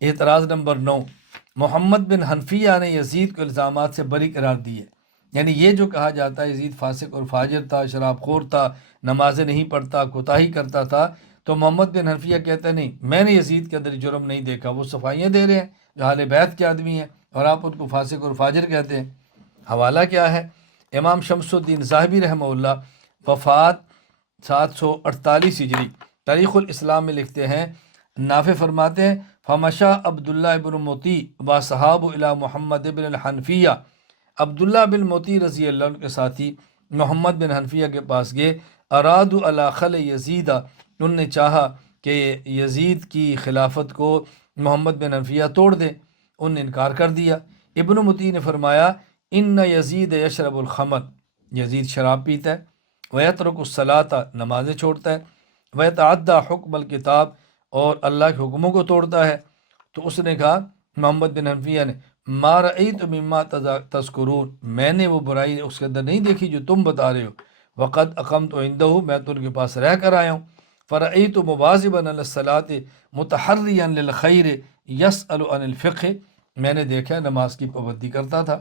اعتراض نمبر 9، محمد بن حنفیہ نے یزید کو الزامات سے بری قرار دی ہے۔ یعنی یہ جو کہا جاتا ہے یزید فاسق اور فاجر تھا، شراب خور تھا، نمازیں نہیں پڑھتا، کوتاہی کرتا تھا، تو محمد بن حنفیہ کہتا ہے نہیں، میں نے یزید کے اندر جرم نہیں دیکھا، وہ صفائیاں دے رہے ہیں جو اہل بیت کے آدمی ہیں اور آپ ان کو فاسق اور فاجر کہتے ہیں۔ حوالہ کیا ہے؟ امام شمس الدین ذاہبی رحمہ اللہ، وفات 748 ہجری، تاریخ الاسلام میں لکھتے ہیں، نافع فرماتے ہیں فمشا عبداللہ بن مطیع و صحاب الی محمد بن الحنفیہ، عبداللہ بن مطیع رضی اللہ عنہ کے ساتھی محمد بن حنفیہ کے پاس گئے، اراد علی خل یزید، انہوں نے چاہا کہ یزید کی خلافت کو محمد بن حنفیہ توڑ دے، انہوں نے انکار کر دیا۔ ابن مطیع نے فرمایا ان یزید یشرب الخمر، یزید شراب پیتا ہے، ویترک الصلاۃ، نمازیں چھوڑتا ہے، ویتعدی حکم الکتاب، اور اللہ کے حکموں کو توڑتا ہے۔ تو اس نے کہا محمد بن حنفیہ نے ما رأیت مما تذکرون، میں نے وہ برائی اس کے اندر نہیں دیکھی جو تم بتا رہے ہو، وقد اقمت عندہ، میں تو ان کے پاس رہ کر آیا ہوں، فرأیت مواظبا علی الصلاۃ متحریا للخیر یسأل عن الفقہ، میں نے دیکھا نماز کی پابندی کرتا تھا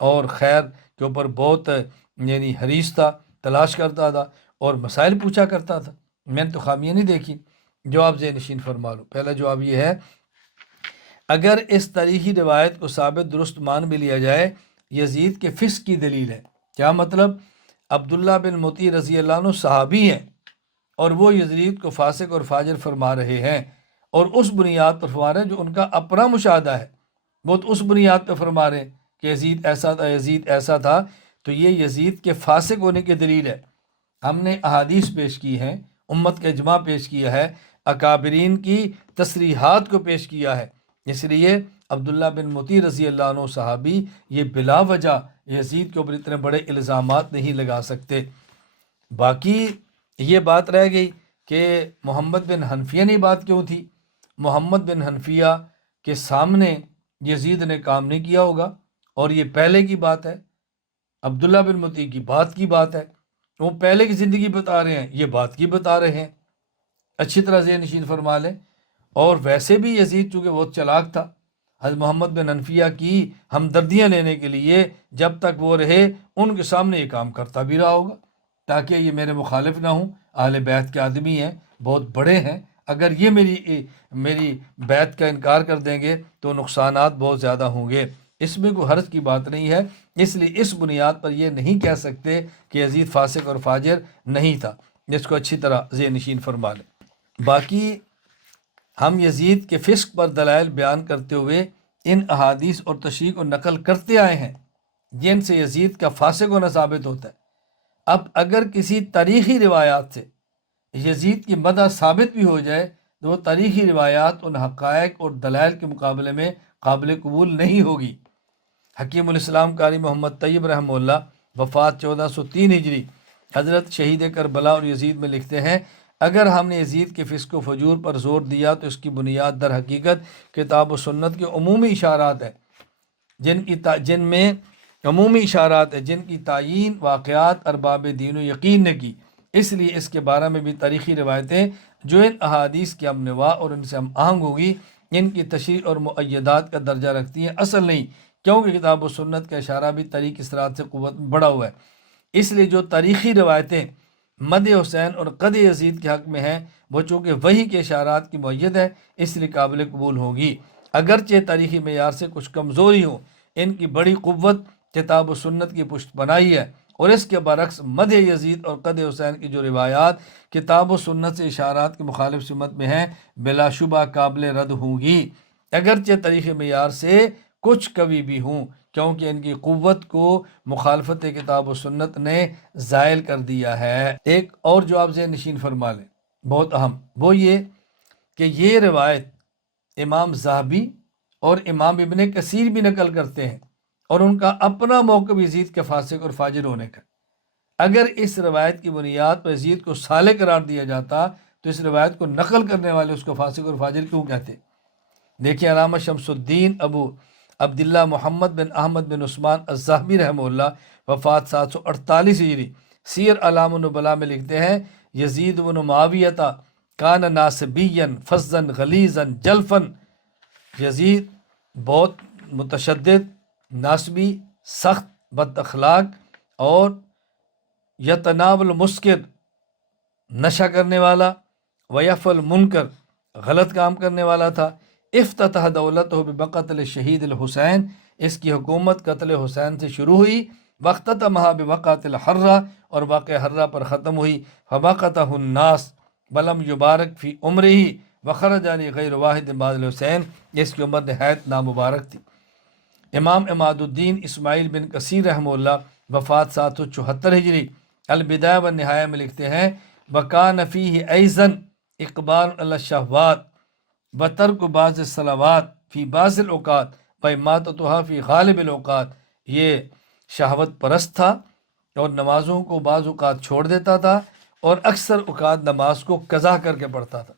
اور خیر کے اوپر بہت یعنی حریص تھا، تلاش کرتا تھا اور مسائل پوچھا کرتا تھا، میں نے تو خامیاں نہیں دیکھی۔ جواب ذہن نشین فرما لو۔ پہلا جواب یہ ہے، اگر اس تاریخی روایت کو ثابت درست مان بھی لیا جائے، یزید کے فسق کی دلیل ہے۔ کیا مطلب؟ عبداللہ بن مطیع رضی اللہ عنہ صحابی ہیں اور وہ یزید کو فاسق اور فاجر فرما رہے ہیں، اور اس بنیاد پر فرما رہے ہیں جو ان کا اپنا مشاہدہ ہے، وہ تو اس بنیاد پہ فرما رہے ہیں کہ یزید ایسا تھا، یزید ایسا تھا، تو یہ یزید کے فاسق ہونے کی دلیل ہے۔ ہم نے احادیث پیش کی ہیں، امت کا اجماع پیش کیا ہے، اکابرین کی تصریحات کو پیش کیا ہے، اس لیے عبداللہ بن مطیع رضی اللہ عنہ صحابی یہ بلا وجہ یزید کے اوپر اتنے بڑے الزامات نہیں لگا سکتے۔ باقی یہ بات رہ گئی کہ محمد بن حنفیہ نے بات کیوں تھی؟ محمد بن حنفیہ کے سامنے یزید نے کام نہیں کیا ہوگا، اور یہ پہلے کی بات ہے، عبداللہ بن مطیع کی بات ہے، وہ پہلے کی زندگی بتا رہے ہیں، یہ بات کی بتا رہے ہیں، اچھی طرح ذہن نشین فرما لیں۔ اور ویسے بھی یزید چونکہ بہت چلاک تھا، حضرت محمد بن حنفیہ کی ہمدردیاں لینے کے لیے جب تک وہ رہے ان کے سامنے یہ کام کرتا بھی رہا ہوگا تاکہ یہ میرے مخالف نہ ہوں، اہل بیت کے آدمی ہیں، بہت بڑے ہیں، اگر یہ میری بیت کا انکار کر دیں گے تو نقصانات بہت زیادہ ہوں گے، اس میں کوئی حرج کی بات نہیں ہے۔ اس لیے اس بنیاد پر یہ نہیں کہہ سکتے کہ یزید فاسق اور فاجر نہیں تھا، جس کو اچھی طرح ذہن نشین فرما لیں۔ باقی ہم یزید کے فسق پر دلائل بیان کرتے ہوئے ان احادیث اور تشریح کو نقل کرتے آئے ہیں جن سے یزید کا فاسق ہونا ثابت ہوتا ہے۔ اب اگر کسی تاریخی روایات سے یزید کی مدح ثابت بھی ہو جائے تو وہ تاریخی روایات ان حقائق اور دلائل کے مقابلے میں قابل قبول نہیں ہوگی۔ حکیم الاسلام قاری محمد طیب رحمہ اللہ، وفات 1403 ہجری، حضرت شہید کربلا اور یزید میں لکھتے ہیں، اگر ہم نے یزید کے فسق و فجور پر زور دیا تو اس کی بنیاد در حقیقت کتاب و سنت کے عمومی اشارات ہیں، جن میں عمومی اشارات ہیں جن کی تعیین واقعات ارباب دین و یقین نے کی، اس لیے اس کے بارے میں بھی تاریخی روایتیں جو ان احادیث کی ہم نوا اور ان سے ہم آہنگ ہوگی، ان کی تشریح اور مؤیدات کا درجہ رکھتی ہیں، اصل نہیں، کیونکہ کتاب و سنت کا اشارہ بھی تاریخ اسرات سے قوت میں بڑھا ہوا ہے۔ اس لیے جو تاریخی روایتیں مدح حسین اور قد یزید کے حق میں ہیں وہ چونکہ وحی کے اشارات کی مؤید ہے، اس لیے قابل قبول ہوگی، اگرچہ تاریخی معیار سے کچھ کمزوری ہو، ان کی بڑی قوت کتاب و سنت کی پشت بنائی ہے، اور اس کے برعکس مدح یزید اور قد حسین کی جو روایات کتاب و سنت سے اشارات کی مخالف سمت میں ہیں بلا شبہ قابل رد ہوں گی، اگرچہ تاریخی معیار سے کچھ کمی بھی ہوں، کیونکہ ان کی قوت کو مخالفت کتاب و سنت نے زائل کر دیا ہے۔ ایک اور جو آپ ذہن نشین فرما لیں بہت اہم، وہ یہ کہ یہ روایت امام ذہبی اور امام ابن کثیر بھی نقل کرتے ہیں، اور ان کا اپنا موقف یزید کے فاسق اور فاجر ہونے کا۔ اگر اس روایت کی بنیاد پر یزید کو صالح قرار دیا جاتا تو اس روایت کو نقل کرنے والے اس کو فاسق اور فاجر کیوں کہتے؟ دیکھیں علامہ شمس الدین ابو عبداللہ محمد بن احمد بن عثمان الذہبی رحمہ اللہ، وفات 748 ہجری، سیر اعلام النبلاء میں لکھتے ہیں، یزید بن معاویہ کان ناصبیا فظا غلیظا جلفا یزید بہت متشدد، ناسبی، سخت، بد اخلاق اور یتناول مسکر، نشہ کرنے والا، ویفعل منکر، غلط کام کرنے والا تھا۔ افتتح دولتہ بقتل شہید الحسین، اس کی حکومت قتل حسین سے شروع ہوئی، واختتمها بوقعۃ الحرہ، اور واقعہ حرہ پر ختم ہوئی۔ فبقتہ الناس ولم یبارک فی عمرہ وخرج علی غیر واحد بعد الحسین، اس کی عمر نہایت نامبارک تھی۔ امام عماد الدین اسماعیل بن کثیر رحمہ اللہ وفات 774 ہجری البدایہ والنہایہ میں لکھتے ہیں وَكَانَ فِيهِ أَيْضًا اقبال علی الشہوات وترک بعض الصلوات فی بعض الاوقات واماطتها فی غالب الاوقات، یہ شہوت پرست تھا اور نمازوں کو بعض اوقات چھوڑ دیتا تھا اور اکثر اوقات نماز کو قضا کر کے پڑھتا تھا۔